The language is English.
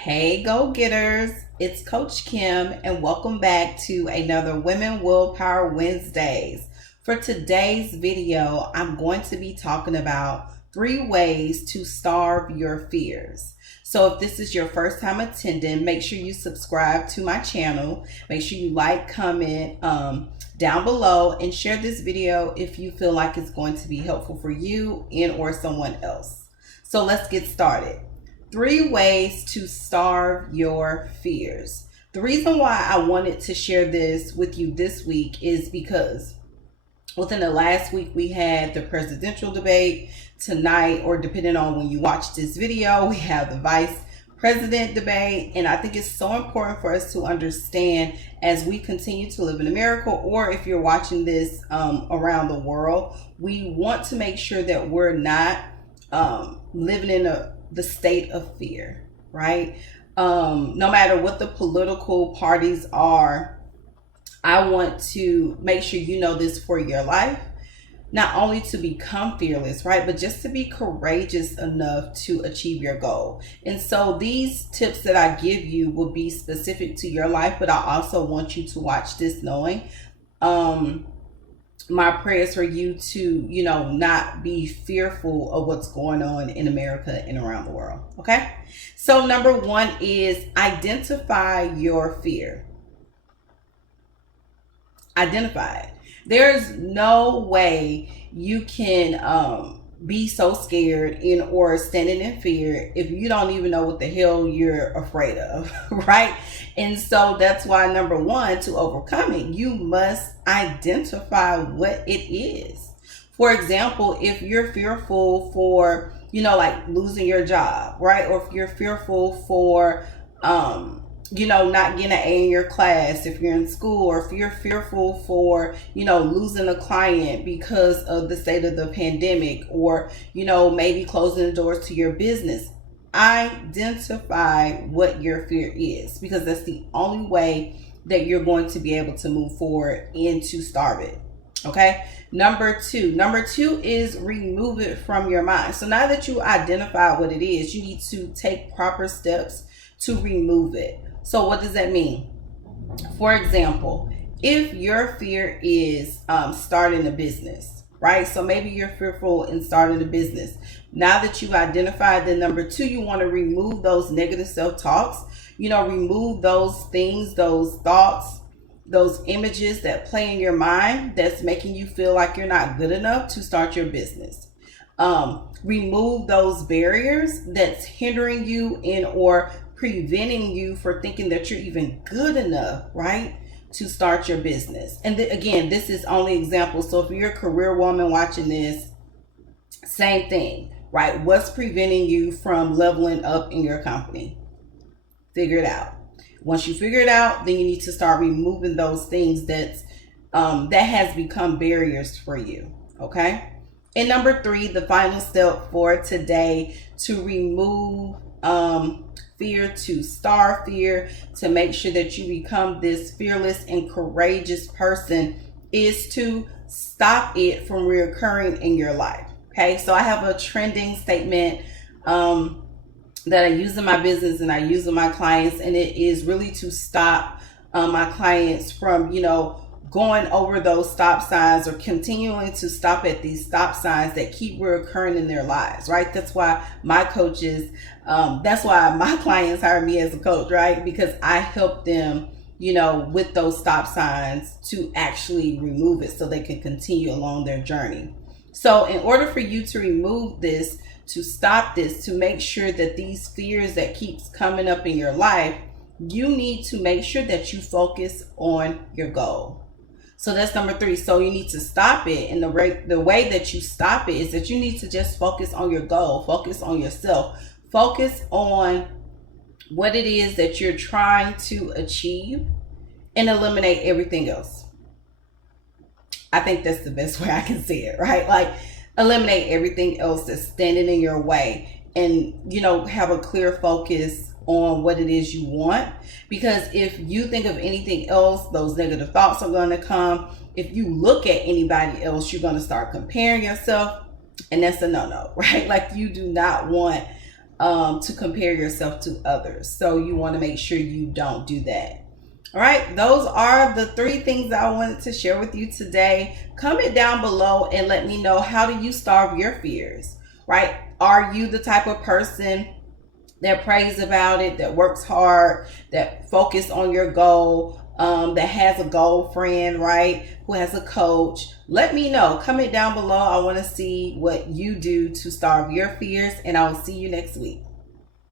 Hey, go getters! It's Coach Kim, and welcome back to another Women Willpower Wednesdays. For today's video, I'm going to be talking about 3 ways to starve your fears. So, if this is your first time attending, make sure you subscribe to my channel. Make sure you like, comment down below, and share this video if you feel like it's going to be helpful for you and or someone else. So, let's get started. 3 ways to starve your fears. The reason why I wanted to share this with you this week is because within the last week we had the presidential debate. Tonight, or depending on when you watch this video, we have the vice president debate. And I think it's so important for us to understand as we continue to live in America, or if you're watching this around the world, we want to make sure that we're not living in the state of fear, right? No matter what the political parties are, I want to make sure you know this for your life, not only to become fearless, right, but just to be courageous enough to achieve your goal. And so these tips that I give you will be specific to your life, but I also want you to watch this knowing my prayers for you to, not be fearful of what's going on in America and around the world. Okay. So number 1 is identify your fear. Identify it. There's no way you can be so scared or standing in fear if you don't even know what the hell you're afraid of, right? And so that's why number 1, to overcome it, you must identify what it is. For example, if you're fearful for, like losing your job, right? Or if you're fearful for, not getting an A in your class if you're in school, or if you're fearful for, losing a client because of the state of the pandemic, or, maybe closing the doors to your business. Identify what your fear is, because that's the only way that you're going to be able to move forward and to starve it. Okay. Number two is remove it from your mind. So now that you identify what it is, you need to take proper steps to remove it. So what does that mean? For example, if your fear is starting a business, right? So maybe you're fearful in starting a business. Now that you've identified, then number 2, you want to remove those negative self-talks, remove those things, those thoughts, those images that play in your mind that's making you feel like you're not good enough to start your business. Remove those barriers that's hindering you or preventing you for thinking that you're even good enough, right, to start your business. And again, this is only example. So if you're a career woman watching this, same thing, right? What's preventing you from leveling up in your company? Figure it out. Once you figure it out, then you need to start removing those things that has become barriers for you. Okay. And number 3, the final step for today, to remove fear, to starve fear, to make sure that you become this fearless and courageous person, is to stop it from reoccurring in your life. Okay, so I have a trending statement that I use in my business and I use with my clients, and it is really to stop my clients from, going over those stop signs or continuing to stop at these stop signs that keep reoccurring in their lives, right? That's why my coaches, that's why my clients hire me as a coach, right? Because I help them, with those stop signs to actually remove it so they can continue along their journey. So in order for you to remove this, to stop this, to make sure that these fears that keeps coming up in your life, you need to make sure that you focus on your goal. So that's number 3. So you need to stop it. And the way that you stop it is that you need to just focus on your goal, focus on yourself, focus on what it is that you're trying to achieve, and eliminate everything else. I think that's the best way I can see it, right? Like, eliminate everything else that's standing in your way, and, have a clear focus on what it is you want. Because if you think of anything else, those negative thoughts are going to come. If you look at anybody else, you're going to start comparing yourself, and that's a no-no, right? Like, you do not want to compare yourself to others. So you want to make sure you don't do that. All right, those are the 3 things I wanted to share with you today. Comment down below and let me know, how do you starve your fears, right? Are you the type of person that prays about it, that works hard, that focus on your goal, that has a goal friend, right? Who has a coach? Let me know. Comment down below. I want to see what you do to starve your fears, and I will see you next week.